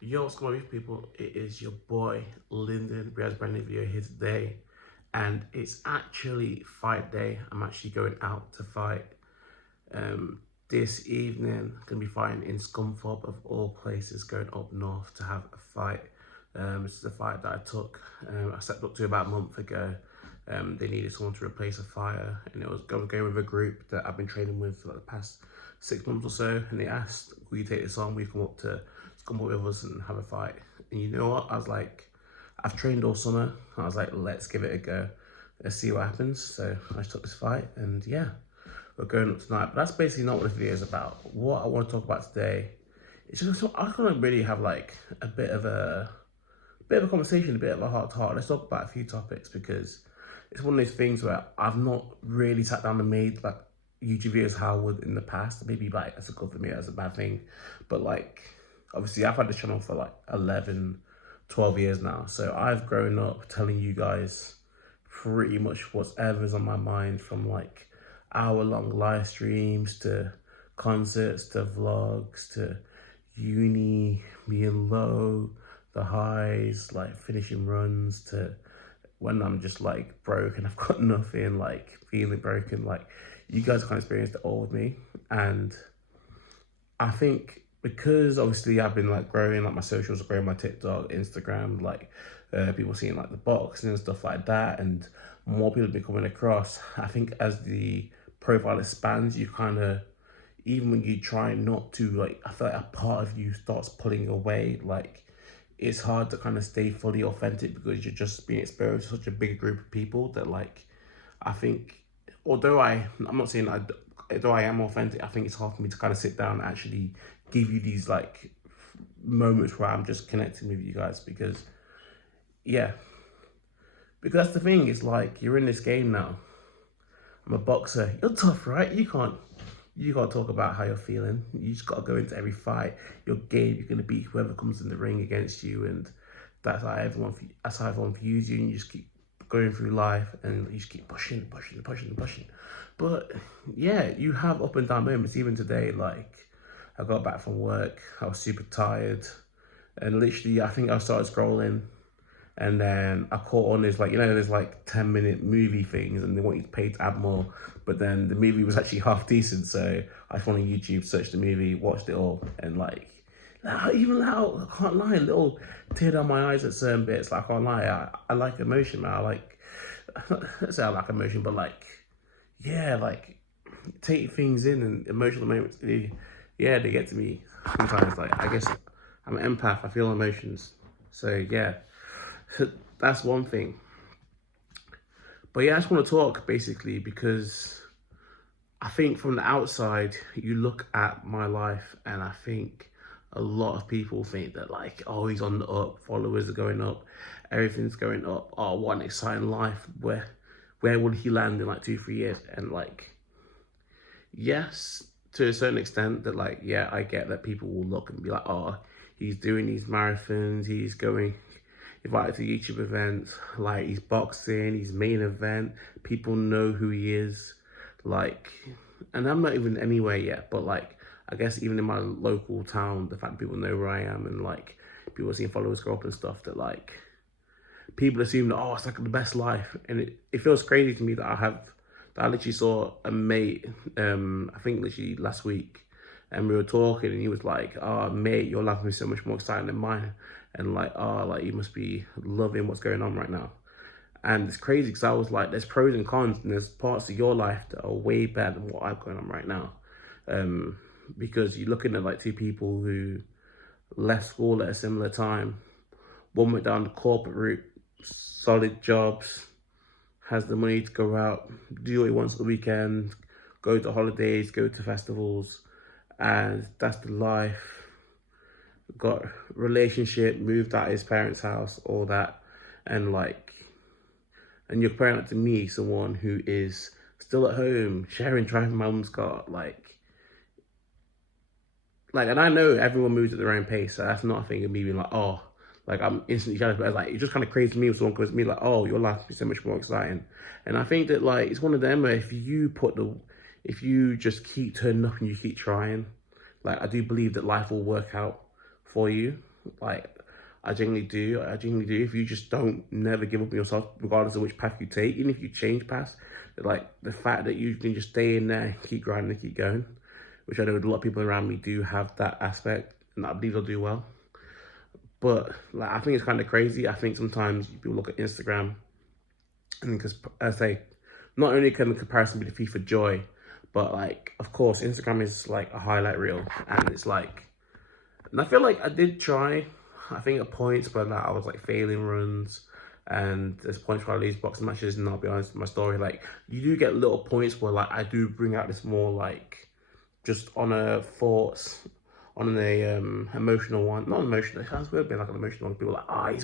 Yo, what's going on, people? It is your boy Lyndon. We have a brand new video here today, and it's actually fight day. I'm actually going out to fight this evening. Gonna be fighting in Scunthorpe, of all places, going up north to have a fight. This is a fight that I took. I stepped up to about a month ago. They needed someone to replace a fighter, and it was going with a group that I've been training with for like the past 6 months or so. And they asked, "Will you take this on? We come up with us and have a fight." And you know what? I was like, I've trained all summer. I was like, let's give it a go. Let's see what happens. So I just took this fight, and yeah, we're going up tonight. But that's basically not what this video is about. What I want to talk about today is just I was gonna really have like a bit of a conversation, a bit of a heart to heart. Let's talk about a few topics because it's one of those things where I've not really sat down and made like YouTube videos how I would in the past. Maybe like that's a good thing, maybe that's a bad thing. But like obviously I've had this channel for like 11, 12 years now. So I've grown up telling you guys pretty much whatever's on my mind, from like hour-long live streams to concerts to vlogs to uni, being low, the highs, like finishing runs, to when I'm just like broke and I've got nothing, like feeling broken. Like you guys can't experience it all with me. And I think because obviously I've been like growing, like my socials are growing, my TikTok, Instagram, like people seeing like the boxing and stuff like that, and more people have been coming across. I think as the profile expands, you kind of, even when you try not to, like, I feel like a part of you starts pulling away. Like it's hard to kind of stay fully authentic because you're just being exposed to such a big group of people that, like, I think, although I'm not saying though I am authentic, I think it's hard for me to kind of sit down and actually give you these like moments where I'm just connecting with you guys, because yeah, because that's the thing, it's like you're in this game now. I'm a boxer. You're tough, right? You can't talk about how you're feeling. You just gotta go into every fight. Your game, you're gonna beat whoever comes in the ring against you, and that's how everyone views you, and you just keep going through life and you just keep pushing. But yeah, you have up and down moments. Even today, like I got back from work, I was super tired, and literally I think I started scrolling, and then I caught on this, like, you know, there's like 10-minute movie things and they want you to pay to add more. But then the movie was actually half decent. So I just went on YouTube, searched the movie, watched it all. And like, even now, I can't lie, a little tear down my eyes at certain bits. Like, I can't lie, I like emotion, man. I like, let's say I like emotion, but like, yeah, like take things in, and emotional moments, they get to me sometimes. Like, I guess I'm an empath, I feel emotions. So yeah. That's one thing. But yeah, I just want to talk basically because I think from the outside, you look at my life and I think a lot of people think that, like, oh, he's on the up, followers are going up, everything's going up. Oh, what an exciting life. Where would he land in like 2-3 years? And like, yes, to a certain extent, that like, yeah, I get that people will look and be like, oh, he's doing these marathons, he's going invited to YouTube events, like he's boxing, he's main event, people know who he is, like, and I'm not even anywhere yet, but like, I guess even in my local town, the fact that people know where I am, and like, people seeing followers grow up and stuff, that like, people assume that, oh, it's like the best life, and it feels crazy to me that I literally saw a mate, I think literally last week, and we were talking, and he was like, oh, mate, your life is so much more exciting than mine. And like, oh, like you must be loving what's going on right now. And it's crazy because I was like, there's pros and cons, and there's parts of your life that are way better than what I've going on right now. Because you're looking at like two people who left school at a similar time. One went down the corporate route, solid jobs, has the money to go out, do what he wants at the weekend, go to holidays, go to festivals, and that's the life. Got relationship, moved out of his parents' house, all that, and like, and you're comparing that to me, someone who is still at home, driving my mum's car, like, and I know everyone moves at their own pace, so that's not a thing of me being like, oh, like I'm instantly jealous, but like, it just kind of crazy to me when someone goes to me like, oh, your life is so much more exciting. And I think that like, it's one of them where if you just keep turning up and you keep trying, like, I do believe that life will work out for you. Like, I genuinely do. I genuinely do. If you just don't never give up on yourself, regardless of which path you take, even if you change paths, like the fact that you can just stay in there, keep grinding, and keep going, which I know a lot of people around me do have that aspect, and I believe they'll do well. But like, I think it's kind of crazy. I think sometimes people look at Instagram, and because I say, not only can the comparison be the thief of joy, but like, of course, Instagram is like a highlight reel, and it's like, and I feel like I did try, I think at points, but like, I was like failing runs, and there's points where I lose boxing matches, and I'll be honest with my story, like, you do get little points where like I do bring out this more like, just on a thoughts, on a emotional one, not emotional, it sounds weird being like an emotional one. People are like, oh,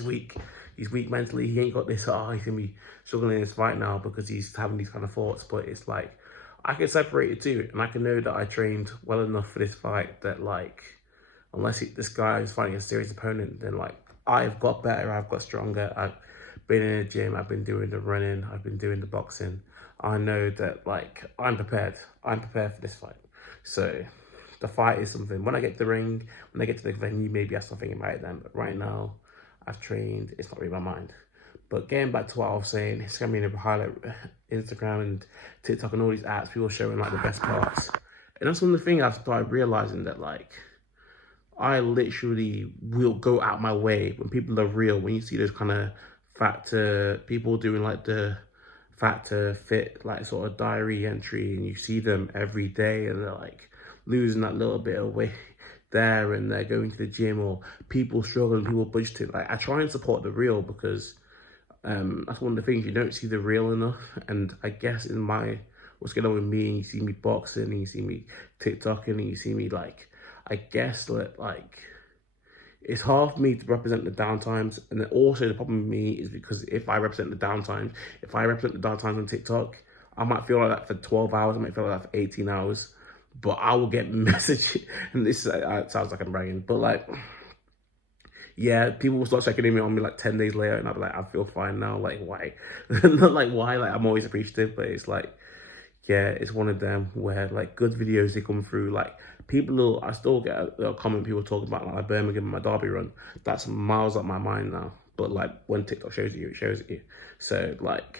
he's weak mentally, he ain't got this, oh, he's gonna be struggling in this fight now because he's having these kind of thoughts. But it's like, I can separate it too, and I can know that I trained well enough for this fight that like, unless this guy is fighting a serious opponent, then like, I've got better, I've got stronger, I've been in the gym, I've been doing the running, I've been doing the boxing. I know that like, I'm prepared for this fight. So the fight is something. When I get to the ring, when I get to the venue, maybe I start thinking about it then. But right now, I've trained. It's not really my mind. But getting back to what I was saying, it's gonna be in a highlight Instagram and TikTok and all these apps. People showing like the best parts, and that's one of the things I've started realizing that like, I literally will go out my way when people are real. When you see those kind of fat to people doing like the fat to fit like sort of diary entry, and you see them every day, and they're like losing that little bit of weight there, and they're going to the gym, or people struggling, people budgeting. Like, I try and support the real because that's one of the things, you don't see the real enough. And I guess in my, what's going on with me, and you see me boxing, and you see me TikToking, and you see me like, I guess that like, it's hard for me to represent the downtimes. And then also the problem with me is because if I represent the downtimes, if I represent the downtimes on TikTok, I might feel like that for 12 hours, I might feel like that for 18 hours, but I will get messages, and this sounds like I'm bragging, but like, yeah, people will start checking in on me like 10 days later, and I'll be like, I feel fine now, like, why? Not like, why, like, I'm always appreciative, but it's like, yeah, it's one of them where like good videos, they come through, like people will, I still get a comment, people talking about like Birmingham, my Derby run, that's miles up my mind now. But like, when TikTok shows you, it shows you. So like,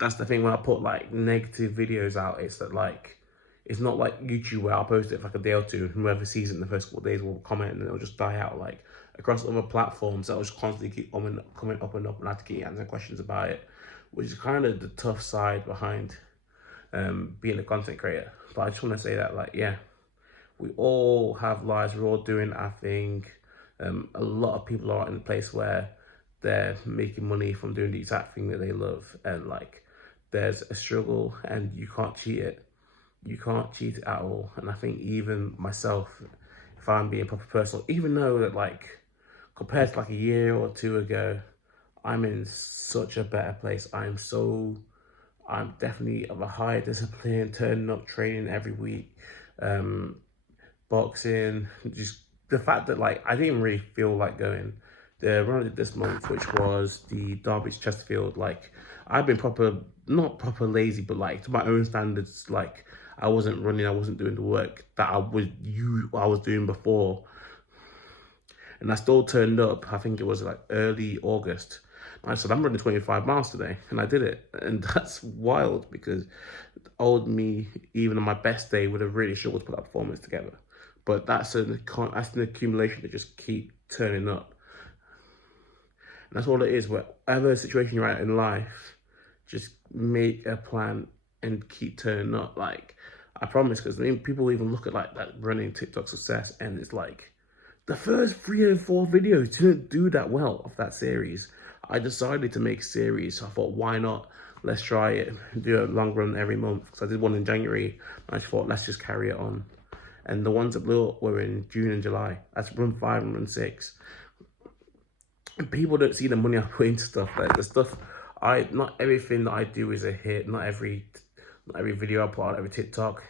that's the thing, when I put like negative videos out, it's that like, it's not like YouTube where I'll post it for like a day or two, and whoever sees it in the first couple of days will comment, and then it'll just die out. Like, across other platforms, I'll just constantly keep coming up and up, and I have to keep answering questions about it, which is kind of the tough side behind being a content creator. But I just want to say that like, yeah, we all have lives, we're all doing our thing. A lot of people are in a place where they're making money from doing the exact thing that they love, and like, there's a struggle, and you can't cheat it. You can't cheat it at all. And I think even myself, if I'm being proper personal, even though that like, compared to like a year or two ago, I'm in such a better place. I'm definitely of a higher discipline, turning up, training every week, boxing, just the fact that like, I didn't really feel like going. The run I did this month, which was the Derby to Chesterfield, like, I've been not proper lazy, but like, to my own standards, like, I wasn't running, I wasn't doing the work that I was doing before. And I still turned up, I think it was like early August. I said, I'm running 25 miles today, and I did it. And that's wild, because old me, even on my best day, would have really struggled to put that performance together. But that's an accumulation that just keep turning up. And that's all it is. Whatever situation you're at in life, just make a plan and keep turning up. Like, I promise, because people even look at like that running TikTok success, and it's like, the first 3 and 4 videos didn't do that well of that series. I decided to make a series, so I thought, why not? Let's try it, do a long run every month. Because I did one in January, and I just thought, let's just carry it on. And the ones that blew up were in June and July. That's run 5 and run 6. And people don't see the money I put into stuff. Like, the stuff, not everything that I do is a hit. Not every video I put out, every TikTok.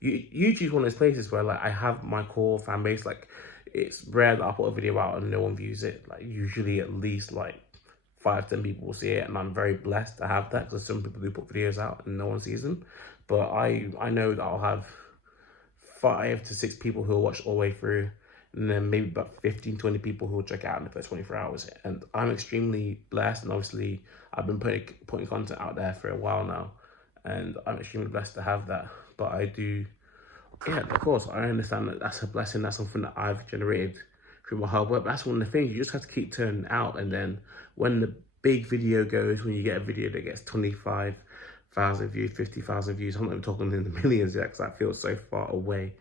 YouTube's one of those places where like, I have my core fan base. Like, it's rare that I put a video out and no one views it. Like, usually at least like 5-10 people will see it, and I'm very blessed to have that, because some people do put videos out and no one sees them. But I know that I'll have 5 to 6 people who will watch all the way through, and then maybe about 15, 20 people who will check out in the first 24 hours. And I'm extremely blessed, and obviously I've been putting content out there for a while now, and I'm extremely blessed to have that. But I do, yeah, of course, I understand that that's a blessing. That's something that I've generated through my hard work. But that's one of the things, you just have to keep turning out. And then when the big video goes, when you get a video that gets 25,000 views, 50,000 views, I'm not even talking in the millions yet, because that feels so far away.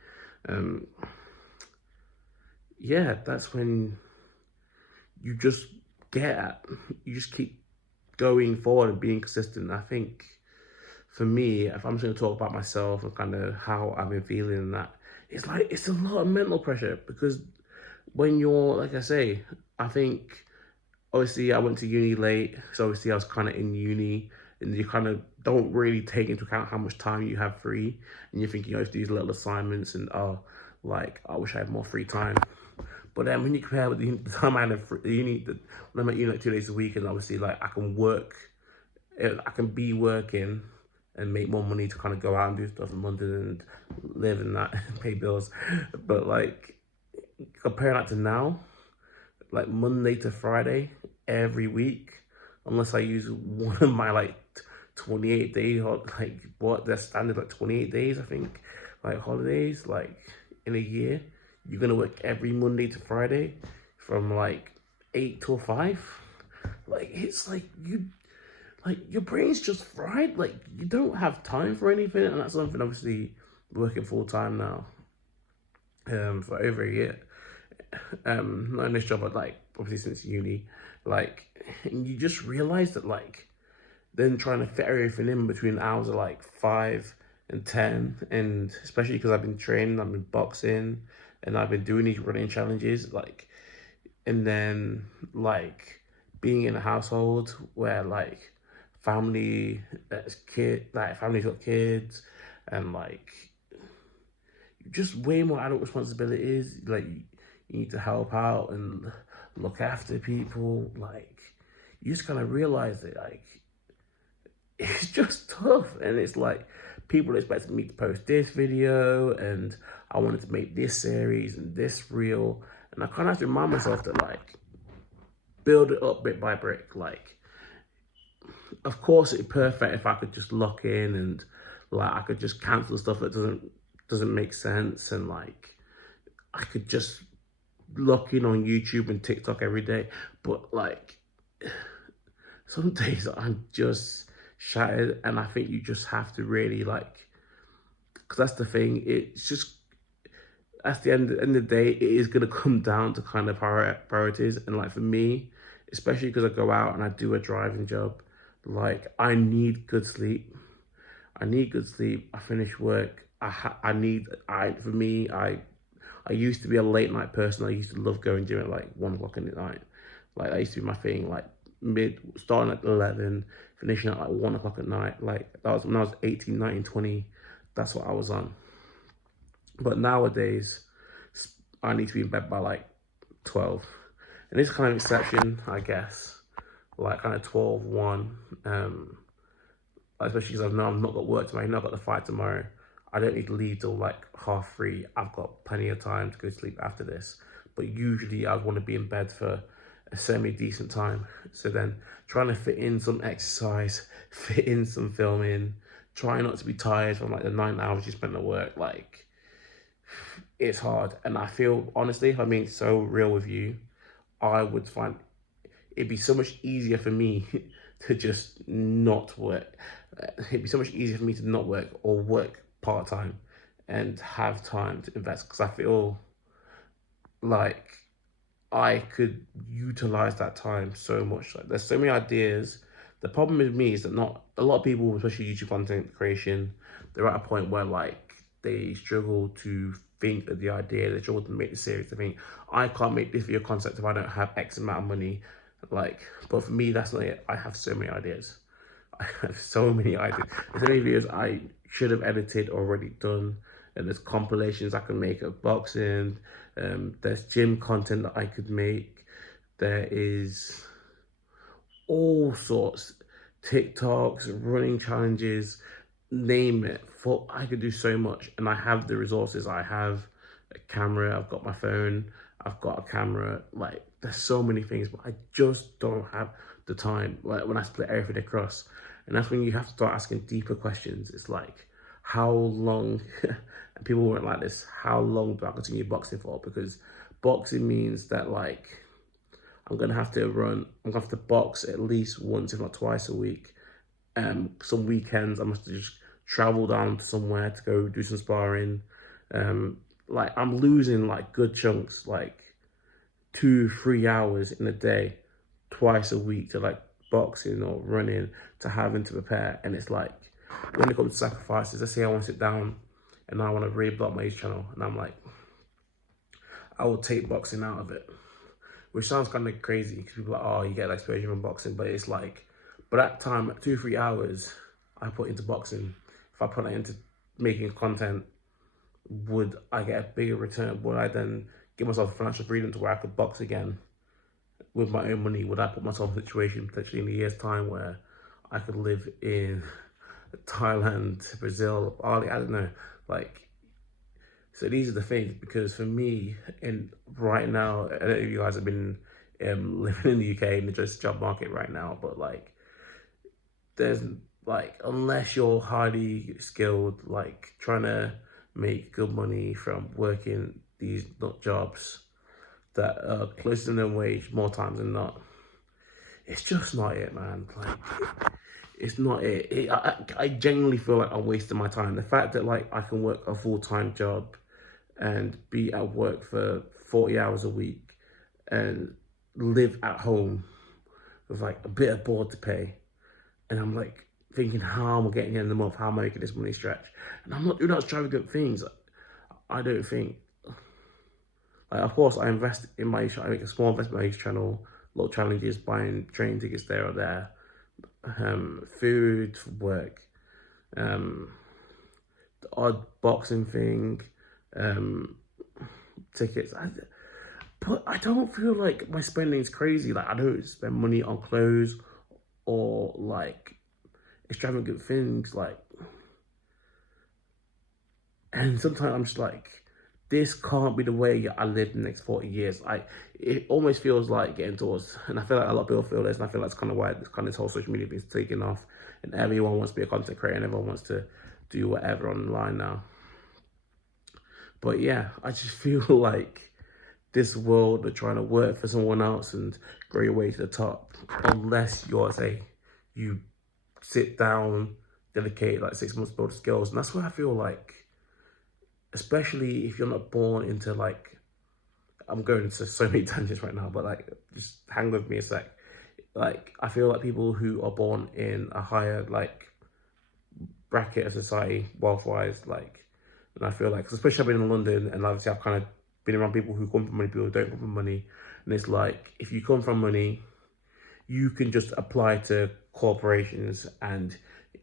Yeah, that's when you just you just keep going forward and being consistent. I think for me, if I'm just going to talk about myself and kind of how I've been feeling and that, it's like, it's a lot of mental pressure, because when you're, like I say, I think, obviously I went to uni late, so obviously I was kind of in uni, and you kind of don't really take into account how much time you have free, and you're thinking, you have to do these little assignments, and like, I wish I had more free time. But then when you compare with the time I had when I'm at uni like 2 days a week, and obviously like I can be working and make more money to kind of go out and do stuff in London and live and that and pay bills. But like, comparing that to now, like Monday to Friday, every week, unless I use one of my like 28 day, like what their standard, like 28 days, I think, like holidays, like in a year, you're gonna work every Monday to Friday from like 8 till 5. Like, it's like your brain's just fried. Like, you don't have time for anything, and that's something, obviously working full time now, for over a year. Not in this job, but like obviously since uni, like, and you just realize that, like, then trying to fit everything in between hours of like 5 and 10, and especially because I've been training, I've been boxing, and I've been doing these running challenges, like, and then like being in a household where like family's got kids, and like just way more adult responsibilities. Like, you need to help out and look after people. Like, you just kind of realize that, like, it's just tough. And it's like, people expected me to post this video, and I wanted to make this series and this reel, and I kind of have to remind myself that, like, build it up bit by brick. Like, of course it'd be perfect if I could just lock in, and like I could just cancel stuff that doesn't make sense, and like I could just lock in on YouTube and TikTok every day. But like, some days I'm just shattered, and I think you just have to really, like, because that's the thing, it's just, at the end of the day, it is going to come down to kind of priorities. And like, for me, especially because I go out and I do a driving job, like, I need good sleep. I need good sleep. I finish work. For me, I used to be a late night person. I used to love going gym at like 1 o'clock in the night. Like, that used to be my thing. Like, starting at 11, finishing at like 1 o'clock at night. Like, that was when I was 18, 19, 20. That's what I was on. But nowadays, I need to be in bed by like 12. And this kind of exception, I guess, like kind of 12, 1. Especially because I know I've not got work tomorrow, I know I've got the fight tomorrow. I don't need to leave till like 3:30. I've got plenty of time to go to sleep after this. But usually I want to be in bed for a semi-decent time. So then trying to fit in some exercise, fit in some filming, try not to be tired from like the 9 hours you spend at work, like, it's hard. And I feel, honestly, if I'm being so real with you, I would find it'd be so much easier for me to just not work. It'd be so much easier for me to not work, or work part-time and have time to invest, because I feel like I could utilize that time so much. Like, there's so many ideas. The problem with me is that not a lot of people, especially YouTube content creation, they're at a point where like they struggle to think of the idea, they struggle to make the series. They think, I can't make this video concept if I don't have X amount of money. Like, but for me, that's not it. I have so many ideas. I have so many ideas. There's so many videos I should have edited, already done. And there's compilations I can make of boxing. There's gym content that I could make. There is all sorts, TikToks, running challenges, name it. I could do so much, and I have the resources. I have a camera, I've got my phone, I've got a camera. Like, there's so many things, but I just don't have the time. Like, when I split everything across, and that's when you have to start asking deeper questions. It's like, how long? And people weren't like this. How long do I continue boxing for? Because boxing means that, like, I'm gonna have to run. I'm gonna have to box at least once, if not twice a week. Some weekends I must just travel down to somewhere to go do some sparring. Like, I'm losing like good chunks, like 2, 3 hours in a day, twice a week, to like boxing or running, to having to prepare. And it's like, when it comes to sacrifices, let's say I want to sit down and I want to really block my YouTube channel, and I'm like, I will take boxing out of it, which sounds kind of crazy because people are like, oh, you get exposure from boxing, but it's like, but that time, 2, 3 hours I put into boxing, if I put that into making content, would I get a bigger return? Would I then give myself financial freedom to where I could box again with my own money? Would I put myself in a situation potentially in a year's time where I could live in Thailand, Brazil, Bali? I don't know. Like, so these are the things, because for me, and right now, I don't know if you guys have been living in the UK in the just job market right now, but like, there's like, unless you're highly skilled, like trying to make good money from working these nut jobs that are closer to minimum wage more times than not, it's just not it, man. Like, it's not it. I genuinely feel like I'm wasting my time. The fact that like I can work a full-time job and be at work for 40 hours a week and live at home with like a bit of board to pay, and I'm like thinking, how am I getting the end of the month? How am I making this money stretch? And I'm not doing extravagant things. I don't think. Like, of course, I invest in my. I make a small investment in my channel. A lot of challenges, buying train tickets there or there, food, work, the odd boxing thing, tickets. But I don't feel like my spending is crazy. Like, I don't spend money on clothes or like extravagant things. Like, and sometimes I'm just like, this can't be the way I live the next 40 years. It almost feels like getting towards, and I feel like a lot of people feel this, and I feel that's kind of why this kind of whole social media thing's taking off, and everyone wants to be a content creator, and everyone wants to do whatever online now. But yeah, I just feel like this world of trying to work for someone else and grow your way to the top, unless you sit down, dedicate like 6 months to build skills. And that's where I feel like, especially if you're not born into like, I'm going into so many tangents right now, but like, just hang with me a sec. Like, I feel like people who are born in a higher like bracket of society, wealth-wise, like, and I feel like, especially I've been in London, and obviously I've kind of been around people who come from money, people who don't come from money, and it's like, if you come from money, you can just apply to corporations and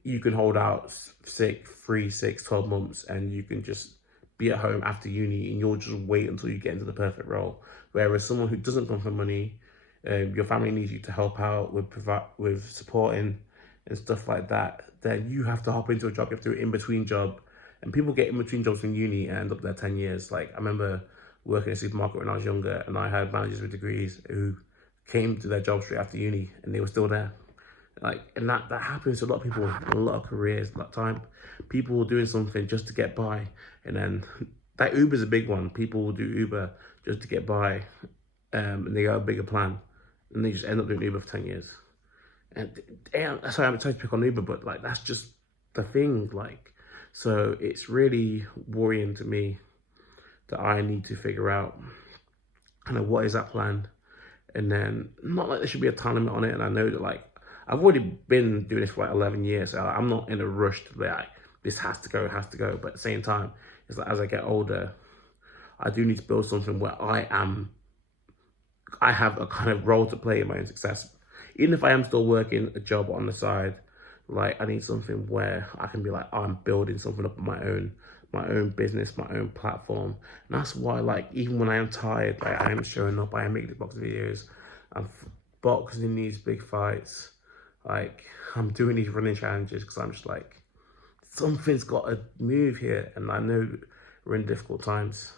you can hold out 3, 6, 12 months, and you can just be at home after uni, and you'll just wait until you get into the perfect role. Whereas someone who doesn't come from money, your family needs you to help out with supporting and stuff like that, then you have to hop into a job, you have to do an in-between job. And people get in-between jobs from uni and end up there 10 years. Like, I remember working in a supermarket when I was younger, and I had managers with degrees who came to their job straight after uni, and they were still there. Like, and that happens to a lot of people in a lot of careers. A lot of time, people were doing something just to get by, and then that Uber's a big one. People will do Uber just to get by, and they got a bigger plan, and they just end up doing Uber for 10 years. And sorry, I'm trying to pick on Uber, but like, that's just the thing. Like, so it's really worrying to me that I need to figure out kind of what is that plan, and then not like there should be a time limit on it. And I know that like, I've already been doing this for like 11 years, so I'm not in a rush to be like, this has to go, it has to go. But at the same time, it's like, as I get older, I do need to build something where I have a kind of role to play in my own success. Even if I am still working a job on the side, like, I need something where I can be like, oh, I'm building something up on my own business, my own platform. And that's why, like, even when I am tired, like, I am showing up, I am making the boxing videos, I'm boxing these big fights, like, I'm doing these running challenges, because I'm just like, something's got to move here. And I know we're in difficult times.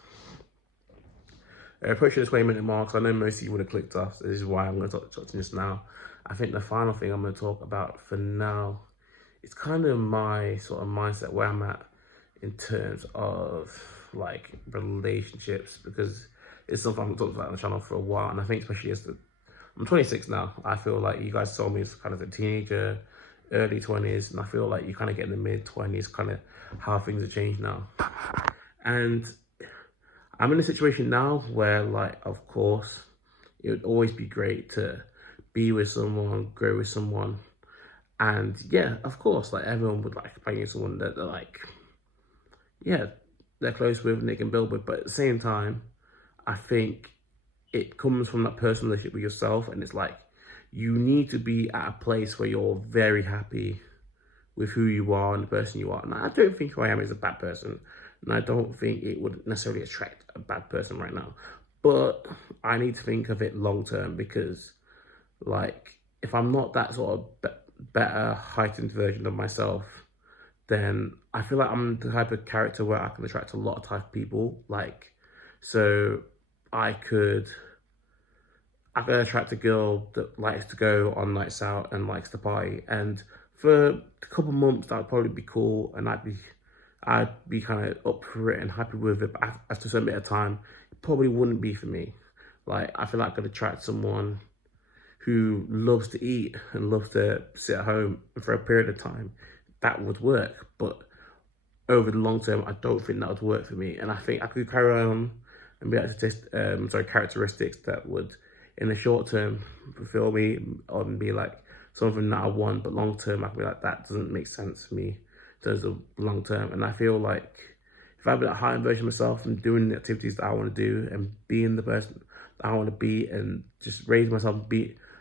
approaching the 20-minute mark, so I know most of you would have clicked off. So this is why I'm going to talk to this now. I think the final thing I'm going to talk about for now, it's kind of my sort of mindset where I'm at in terms of like relationships, because it's something I've talked about on the channel for a while, and I think especially I'm 26 now. I feel like you guys saw me as kind of a teenager, early 20s, and I feel like you kind of get in the mid 20s, kind of how things have changed now. And I'm in a situation now where, like, of course, it would always be great to be with someone, grow with someone. And yeah, of course, like everyone would like finding someone that they're like, yeah, they're close with and they can build with. But at the same time, I think it comes from that personal relationship with yourself. And it's like, you need to be at a place where you're very happy with who you are and the person you are. And I don't think who I am is a bad person. And I don't think it would necessarily attract a bad person right now. But I need to think of it long term, because like, if I'm not that sort of better heightened version of myself, then I feel like I'm the type of character where I can attract a lot of type of people. Like, so I could attract a girl that likes to go on nights out and likes to party, and for a couple months that'd probably be cool, and I'd be kind of up for it and happy with it. But after a certain bit of time, it probably wouldn't be for me. Like, I feel like I could attract someone who loves to eat and loves to sit at home for a period of time. That would work, but over the long term, I don't think that would work for me. And I think I could carry on and be like characteristics that would, in the short term, fulfill me and be like something that I want, but long term, I could be like, that doesn't make sense for me in terms of long term. And I feel like if I be that higher version of myself and doing the activities that I want to do and being the person that I want to be and just raise myself,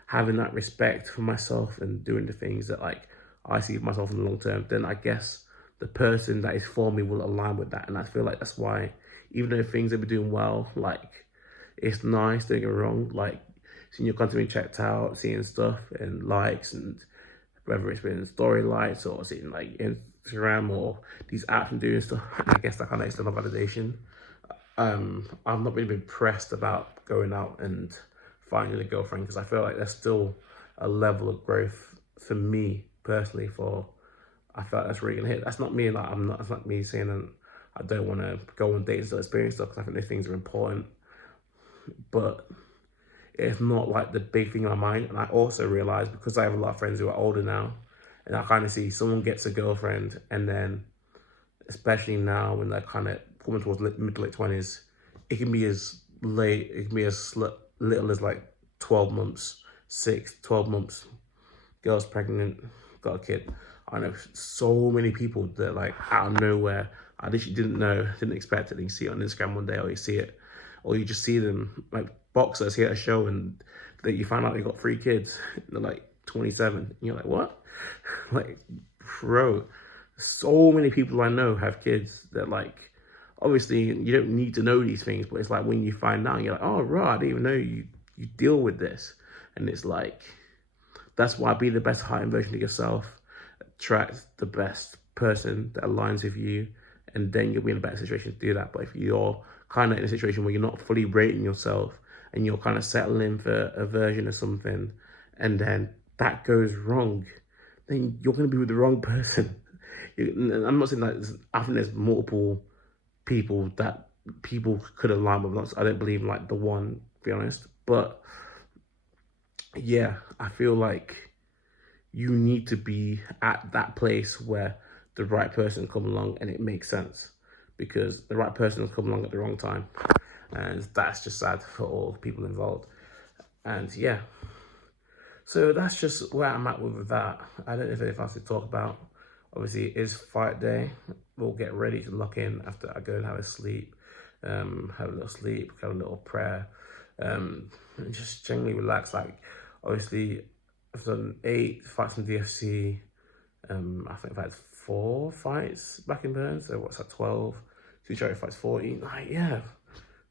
having that respect for myself and doing the things that like I see for myself in the long term, then I guess the person that is for me will align with that. And I feel like that's why, even though things have been doing well, like, it's nice, don't get me wrong, like seeing your content being checked out, seeing stuff and likes, and whether it's been story likes or seeing like Instagram or these apps and doing stuff, I guess that kind of external validation. I've not really been pressed about going out and finding a girlfriend, because I feel like there's still a level of growth for me personally. I feel like that's really gonna hit. That's not me. Like, that's not me saying that I don't want to go on dates or experience stuff, because I think those things are important. But it's not like the big thing in my mind. And I also realize, because I have a lot of friends who are older now, and I kind of see someone gets a girlfriend, and then especially now when they're kind of coming towards mid to late 20s, it can be as late, it can be as little as like 12 months, 12 months, girl's pregnant, got a kid. I know so many people that like out of nowhere, I literally didn't expect it. You see it on Instagram one day, or you see it, or you just see them like boxers here at a show, and that you find out they got 3 kids. They're like 27, and you're like, what? Like, bro, so many people I know have kids that like, obviously you don't need to know these things, but it's like when you find out, you're like, oh right, I didn't even know you deal with this. And it's like, that's why be the best heightened version of yourself, attract the best person that aligns with you, and then you'll be in a better situation to do that. But if you're kind of in a situation where you're not fully rating yourself and you're kind of settling for a version of something, and then that goes wrong, then you're going to be with the wrong person. I'm not saying that, I think there's multiple people that people could align with. I don't believe in like the one, to be honest. But yeah, I feel like you need to be at that place where the right person come along and it makes sense, because the right person has come along at the wrong time, and that's just sad for all people involved. And yeah, so that's just where I'm at with that. I don't know if there's anything else to talk about. Obviously, it is fight day. We'll get ready to lock in after I go and have a sleep, have a little sleep, have a little prayer, and just generally relax. Like, obviously, I've done 8 fights in DFC. I think I've had 4 fights back in Burns. So what's that, 12? 2 charity fights, 14. Like, yeah,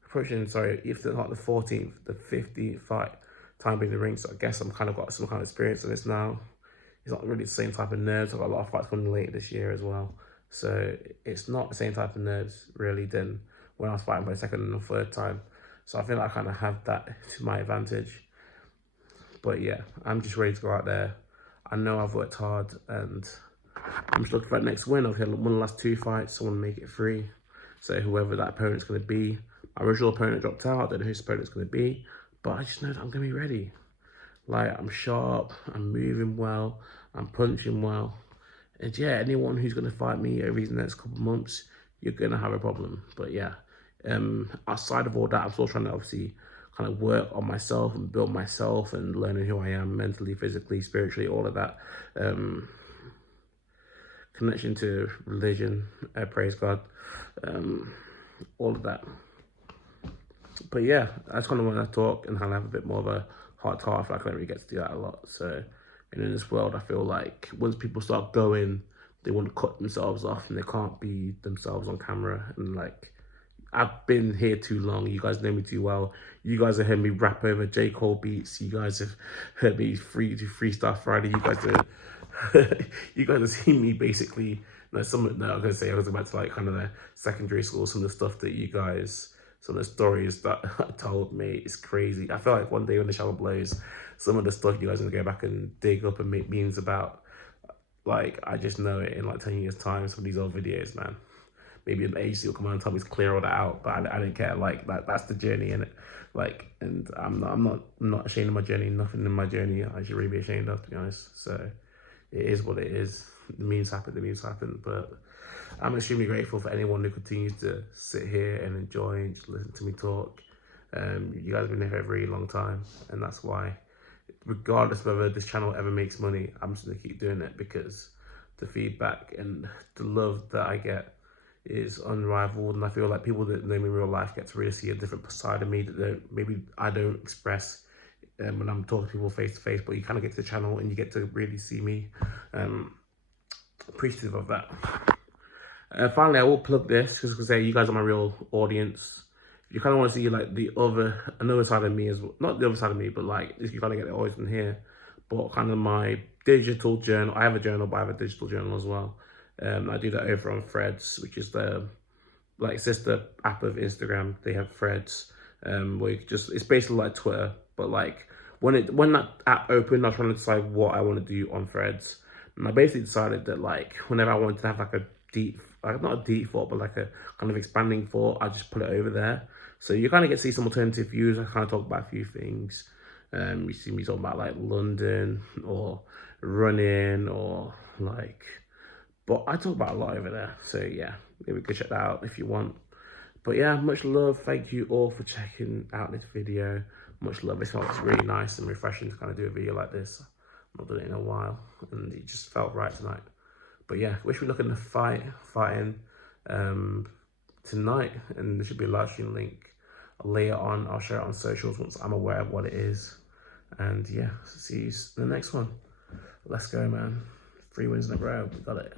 approaching, sorry, if it's not the 14th, the 50th fight time being in the ring. So I guess I'm kind of got some kind of experience in this now. It's not really the same type of nerves. I've got a lot of fights coming later this year as well. So it's not the same type of nerves really than when I was fighting for the second and the third time. So I feel like I kind of have that to my advantage. But yeah, I'm just ready to go out there. I know I've worked hard, and I'm just looking for that next win. I've had one of the last 2 fights, so I want to make it 3. So whoever that opponent's going to be, my original opponent dropped out. I don't know who his opponent's going to be, but I just know that I'm going to be ready. Like, I'm sharp, I'm moving well, I'm punching well. And yeah, anyone who's going to fight me over these next couple of months, you're going to have a problem. But yeah, outside of all that, I'm still trying to obviously kind of work on myself and build myself and learning who I am mentally, physically, spiritually, all of that. Connection to religion, praise God, all of that. But yeah, I just kind of want to talk and kind of have a bit more of a heart to heart. I feel like I don't really get to do that a lot. So, and in this world, I feel like once people start going, they want to cut themselves off and they can't be themselves on camera. And like, I've been here too long. You guys know me too well. You guys have heard me rap over J. Cole beats. You guys have heard me do Freestyle Friday. You guys are, you guys have seen me basically. No, I was gonna say I was about to like kind of the secondary school. Some of the stuff that you guys, some of the stories that told me is crazy. I feel like one day when the shower blows, some of the stuff you guys are gonna go back and dig up and make memes about. Like, I just know it in like 10 years time. Some of these old videos, man. Maybe an agency will come out and tell me to clear all that out, but I don't care. Like, that's the journey, innit? Like, and I'm not ashamed of my journey. Nothing in my journey I should really be ashamed of, to be honest. So it is what it is. The memes happen. But I'm extremely grateful for anyone who continues to sit here and enjoy and just listen to me talk. You guys have been here for a very long time, and that's why, regardless of whether this channel ever makes money, I'm just gonna keep doing it because the feedback and the love that I get is unrivaled, and I feel like people that know me in real life get to really see a different side of me that maybe I don't express when I'm talking to people face to face. But you kind of get to the channel and you get to really see me. Appreciative of that. Finally, I will plug this because I say you guys are my real audience. If you kind of want to see like another side of me as well, not the other side of me, but like you kind of get the always in here. But kind of my digital journal. I have a journal, but I have a digital journal as well. I do that over on Threads, which is the like sister app of Instagram. They have Threads, where you it's basically like Twitter, but like when that app opened, I was trying to decide what I want to do on Threads, and I basically decided that like whenever I wanted to have like a deep, like not a deep thought, but like a kind of expanding thought, I just put it over there. So you kind of get to see some alternative views. I kind of talk about a few things. You see me talking about like London or running or like. But I talk about a lot over there. So yeah, maybe go check that out if you want. But yeah, much love. Thank you all for checking out this video. Much love. It felt really nice and refreshing to kind of do a video like this. I've not done it in a while, and it just felt right tonight. But yeah, wish me luck in the fighting tonight, and there should be a live stream link later on. I'll share it on socials once I'm aware of what it is. And yeah, see you in the next one. Let's go, man. 3 wins in a row. We got it.